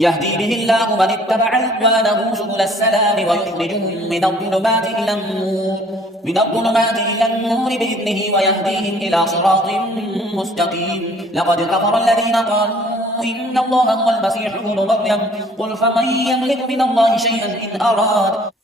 يهدي به الله من اتبع رضوانه سبل السلام ويخرجهم من الظلمات إلى النور بإذنه ويهديهم إلى صراط مستقيم. لقد كفر الذين قالوا إن الله هو المسيح ابن مريم. قل فمن يملك من الله شيئا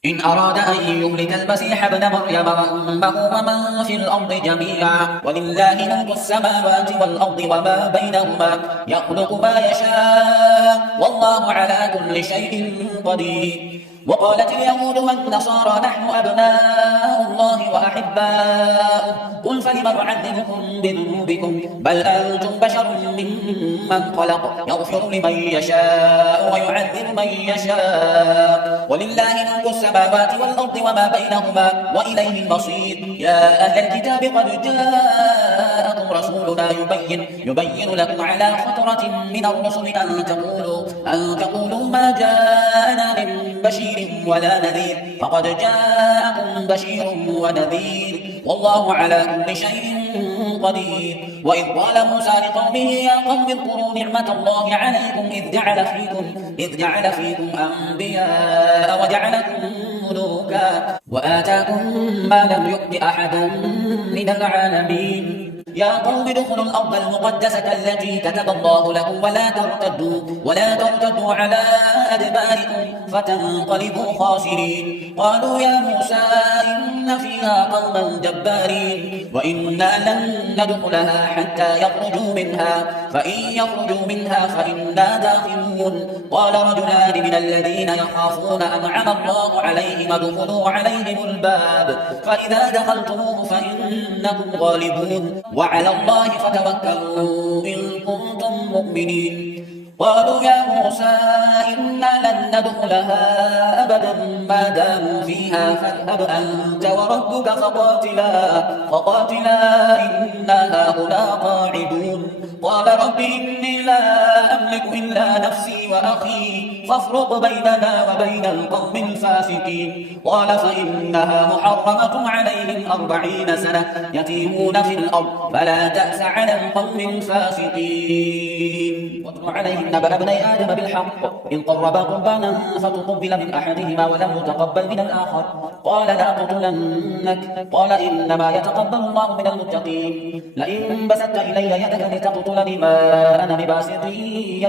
إن أراد أن يهلك المسيح ابن مريم وأمه ومن في الأرض جميعا. ولله ملك السماوات والأرض وما بينهما يخلق ما يشاء والله على كل شيء قدير. وقالت اليهود والنصارى نحن أبناء الله وأحباؤه. قل فلم نعذبكم بذنوبكم بل أنتم بشر ممن خلق يغفر لمن يشاء ويعذب من يشاء. ولله ملك السماوات والأرض وما بينهما وإليه المصير. يا أهل الكتاب قد جاءكم رسولنا يبين لكم على فترة من الرسل أن تقولوا ما جاءنا من بشير ولا نذير فقد جاءكم بشير ونذير والله على كل شيء قدير. وإذ قال موسى لقومه يا قوم اذكروا نعمة الله عليكم إذ جعل فيكم أنبياء وجعلكم ملوكا وآتاكم ما لم يؤت أحدا من العالمين. يا قوم ادخلوا الأرض المقدسة التي كتب الله لكم ولا ترتدوا على أدباركم فتنقلبوا خاسرين. قالوا يا موسى إن فيها قوما جبارين وإنا لن ندخلها حتى يخرجوا منها فإن يخرجوا منها فإنا داخلون. قال رجلان من الذين يخافون أنعم الله عليهم ادخلوا عليهم الباب فإذا دخلتموه فإنكم غالبون وعلى الله فتوكلوا إن كنتم مؤمنين. قالوا يا موسى إنا لن ندخلها أبدا ما داموا فيها فاذهب أنت وربك فقاتلا إنا هنا قاعدون. قال رب إني لا أملك إلا نفسي وأخي فافرق بيننا وبين القوم الفاسقين. قال فإنها محرمة عليهم 40 سنة يتيهون في الأرض فلا تأس على القوم الفاسقين. واتل عليهم نبأ ابني آدم بالحق إن قربا قربانا فتقبل من أحدهما ولم يتقبل من الآخر قال لأقتلنك قال إنما يتقبل الله من المتقين. لئن بسطت إلي يدك لتقتلني ما أنا بباسط يدي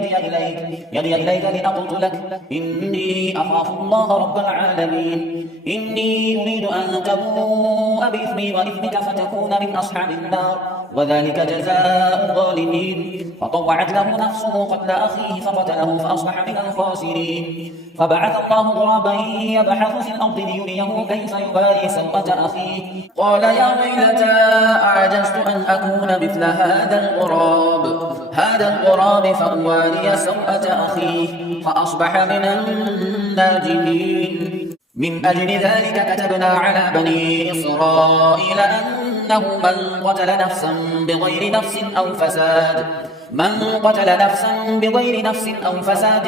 إليك لأقتلك إني أخاف الله رب العالمين. إني أريد أن تبوء بإثمي وإثمك فتكون من أصحاب النار وذلك جزاء الظالمين. فطوعت له نفسه قتل أخيه فقتله فأصبح من الخاسرين. فبعث الله غرابا يبحث في الأرض ليريه كيف يباري سوءة أخيه قال يا ويلتى أعجزت أن أكون مثل هذا الغراب فأواري سوءة أخيه فأصبح من الناجمين. من أجل ذلك كتبنا على بني إسرائيل أنه من قتل نفسا بغير نفس أو فساد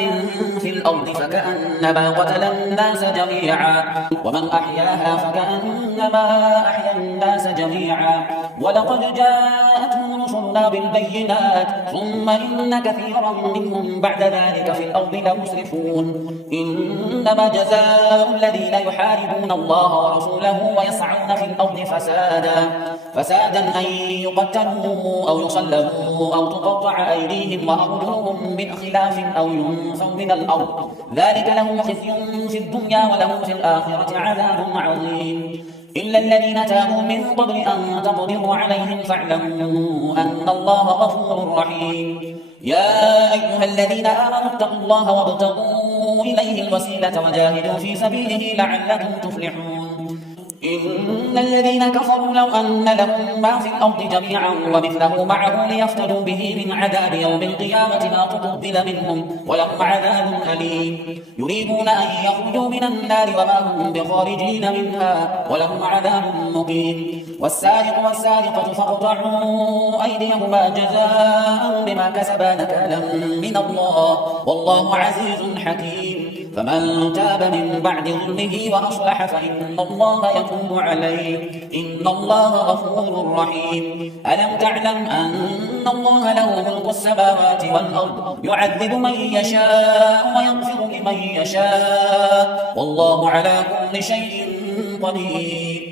في الأرض فكأنما قتل الناس جميعا ومن أحياها فكأنما أحيا الناس جميعا. ولقد جاءتهم رسلنا بالبينات ثم إن كثيرا منهم بعد ذلك في الأرض لمسرفون. إنما جزاء الذين يحاربون الله ورسوله ويسعون في الأرض فسادا أن يقتلوا أو يصلبوا أو تقطع أيديهم وأرجلهم من خلاف أو ينفوا من الأرض ذلك لهم خزي في الدنيا ولهم في الآخرة عذاب عظيم. إلا الذين تابوا من قبل أن تقدروا عليهم فاعلموا أن الله غفور رحيم. يا أيها الذين آمنوا اتقوا الله وابتغوا إليه الوسيلة وجاهدوا في سبيله لعلكم تفلحون. إن الذين كفروا لو أن لهم ما في الأرض جميعا ومثله معه ليفتدوا به من عذاب يوم القيامة ما تقبل منهم ولهم عذاب أليم. يريدون أن يخرجوا من النار وما هم بخارجين منها ولهم عذاب مقيم. والسارق والسارقة فاقطعوا أيديهما جزاء بما كسبا نكالا من الله والله عزيز حكيم. فمن تاب من بعد ظلمه وأصلح فإن الله يتوب عليه إن الله غفور رحيم ألم تعلم أن الله له ملك السماوات والأرض يعذب من يشاء ويغفر لمن يشاء والله على كل شيء قدير